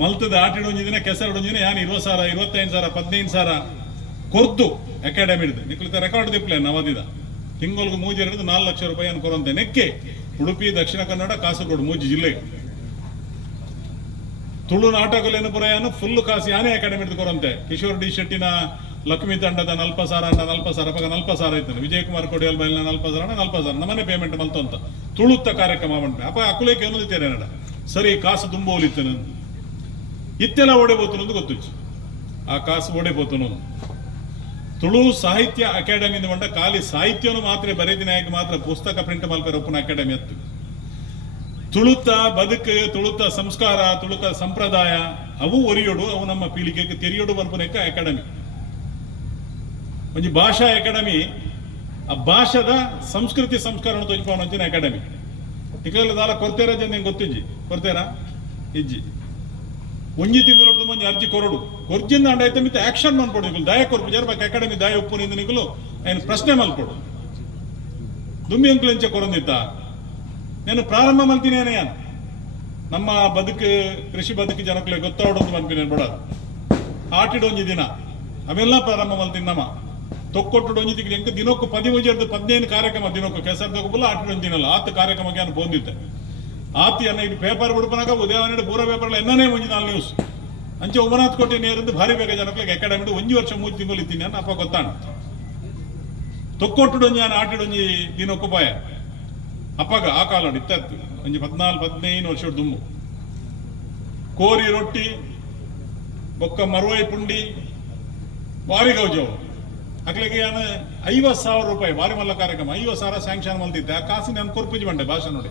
ಮಲ್ತದ ಆಟಿಡ ಒಂಜಿ ದಿನ, ಕೆಸರು ಒಂಜಿ ದಿನ, ಯಾನ್ ಇರೋ ಸಾವಿರ, ಇರುವತ್ತೈದು ಸಾವಿರ ಹದಿನೈದು ಸಾವಿರ ಕೊರ್ತು ಅಕಾಡೆಮಿ ನಿಕ್ಲಿತ ರೆಕಾರ್ಡ್ ದಿಪ್ಲೆ ನವದಿದ. ತಿಂಗಳಿಗೆ ಮೂಜಿ ಹಿಡಿದು ನಾಲ್ಕು ಲಕ್ಷ ರೂಪಾಯಿ ಅನ್ನು ಕೊರಂತೆ. ನೆಕ್ಕೆ ಉಡುಪಿ, ದಕ್ಷಿಣ ಕನ್ನಡ, ಕಾಸರಗೋಡು, ಮೂಜಿ ಜಿಲ್ಲೆ. ತುಳು ನಾಟಕಲೇನು ಪುರಯಾನು ಫುಲ್ ಕಾಸು ಯಾನೇ ಅಕಾಡೆಮಿ ಕೊರಂತೆ. ಕಿಶೋರ್ ಡಿ ಶೆಟ್ಟಿನ ಲಕ್ಷ್ಮೀ ತಂಡದ ನಲ್ಪ ಸಾರ ಅಂಡ ನಲ್ಪ ಸಾರ ಪಗ ನಲ್ಪ ಸಾರ ಇದ್ದಾನೆ ವಿಜಯಕುಮಾರ್ ಕೊಡಿಯಲ್ ಬೈಲ್ನ ನಲ್ಪ ಸಾರ ನಲ್ಪ ಸಾರ ನಮ್ಮನೆ ಪೇಮೆಂಟ್ ಮಲ್ತು ಅಂತ. ತುಳುತ್ತ ಕಾರ್ಯಕ್ರಮ ಬಂದ್ರೆ ಅಪ್ಪ ಅಕುಲೇಕೆ ಅನ್ನೋದಿತ್ತೇನೆ ನಡ ಸರಿ, ಕಾಸು ತುಂಬ ಇತ್ತೆಲ್ಲ ಓಡೇಬೋತು ಅಂತ ಗೊತ್ತಿಚ್ಚು ಆ ಕಾಸು ಓಡೇಬೋತು ತುಳು ಸಾಹಿತ್ಯ ಅಕಾಡೆಮಿಯಿಂದ ಬಂಡ ಖಾಲಿ ಸಾಹಿತ್ಯವನ್ನು ಮಾತ್ರ ಬರೆದಿನಾಯಕ ಮಾತ್ರ ಪುಸ್ತಕ ಪ್ರಿಂಟ್ ಮಲ್ಪ ಒಪ್ಪನ ಅಕಾಡೆಮಿ ಅತ್ತು ತುಳುತ್ತ ಬದುಕು, ತುಳುತ್ತ ಸಂಸ್ಕಾರ, ತುಳುತ್ತ ಸಂಪ್ರದಾಯ, ಅವು ಒರಿಯೋಡು, ಅವು ನಮ್ಮ ಪೀಳಿಗೆಗೆ ತೆರೆಯೋಡು ಬರ್ಪುನಕ ಅಕಾಡೆಮಿ. ಒಂಜಿ ಭಾಷಾ ಅಕಾಡೆಮಿ ಆ ಭಾಷಾದ ಸಂಸ್ಕೃತಿ ಸಂಸ್ಕಾರ ತೋಜಿಪಾವನ ಅಂಚಿನ ಅಕಾಡೆಮಿ ಇಕಲ್ಲ ದಾಲ ಕೊರ್ತೇರ ಜನ ಗೊತ್ತಿಜ್ಜಿ ಕೊರ್ತೇರ ಇಜ್ಜಿ ಒಂಜಿ ತಿಂಗಳು ನೋಡಿದ ಮಂಜಿ ಅರ್ಜಿ ಕೊರಡು ಕೊರ್ಜಿಂದ ಅಂಡ ಐತೆ ಮಿತ್ತ ಆಕ್ಷನ್ ಮಾಡ್ಕೊಡು ನಿಗುಲು ದಯ ಕೊರ್ಪು ಜರ್ಬೇಕು ಅಕಾಡೆಮಿ ದಯ ಉಪ್ಪು ನಿಂದ ನಿಗುಲು ಏನು ಪ್ರಶ್ನೆ ಮಲ್ಕೊಡು ದುಮ್ಮಿ ಅಂಕುಲು ಎಂಚ ಕೊರಂದಿತ್ತ నేను ప్రారంభ మల్తినేనే ನಮ್ಮ ಬದುಕು ಕೃಷಿ ಬದುಕು ಜನಕ್ಕೆ ಗೊತ್ತಾವಡೊಂದು ಮನ್ಪಿ నేను ಬಿಡೋದು ಆಟಿಡೊಂಜಿ ದಿನ ಅವೆಲ್ಲ ಪ್ರಾರಂಭ ಮಲ್ತಿನ ನಮ್ಮ ತೊಕ್ಕೊಟ್ಟು ಒಂಜಿ ತಿಂಗಳು ಎಂಕ್ ದಿನಕ್ಕೂ ಪದಿ ಮುಜರ್ದು ಪದಿನೈದು ಕಾರ್ಯಕ್ರಮ? ದಿನಕ್ಕೂ ಕೆಸರ್ ತಗೋಬಲ್ಲ ಆಟ ದಿನಲ್ಲ. ಆತ ಕಾರ್ಯಕ್ರಮಕ್ಕೆ ನಾನು ಬಂದಿದ್ದೆ. ಆತಿ ಅನ್ನ ಇದು ಪೇಪರ್ ಬಿಡ್ಪನಾಗ ಉದಯವಾಣಿ ಪೂರ ಪೇಪರ್ ಎನ್ನನೇ ಒಂಜಿ ನಾಲ್ ನ್ಯೂಸ್ ಅಂಚೆ ಉಮನಾಥ್ ಕೋಟೆ ನೇರಿಂದ ಭಾರಿ ಬೇಗ ಜನಕ್ಕೆ ಅಕಾಡೆಮಿ ಒಂಜಿ ವರ್ಷ ಮೂರು ತಿಂಗಳು ಇತ್ತೀನಿ ಅನ್ನ ಅಪ್ಪ ಗೊತ್ತಾಣ. ತೊಕ್ಕೊಟ್ಟು ನಾನು ಆಟಿಡೊಂಜಿ ದಿನಕ್ಕೂ ಪಾಯ ಅಪ್ಪಗ ಆ ಕಾಲ ಇತ್ತ ಒಂಜಿ ಪದ್ನಾಲ್ಕು ಹದಿನೈದು ವರ್ಷ ದುಮ್ಮು. ಕೋರಿ ರೊಟ್ಟಿ, ಬೊಕ್ಕ ಮರುವೈ ಪುಂಡಿ, ಬಾರಿ ಗೌಜವು. ಅಕ್ಲಿಗೆ ನಾನು ಐವತ್ತು ಸಾವಿರ ರೂಪಾಯಿ ವಾರಿಮಲ್ಲ ಕಾರ್ಯಕ್ರಮ. ಐವತ್ತು ಸಾವಿರ ಸ್ಯಾಂಕ್ಷನ್ ಮಲ್ತಿದ್ದೆ. ಆ ಕಾಸು ಕೊರ್ಪುಜಿ ಬಂಡೆ ಭಾಷೆ ನೋಡಿ.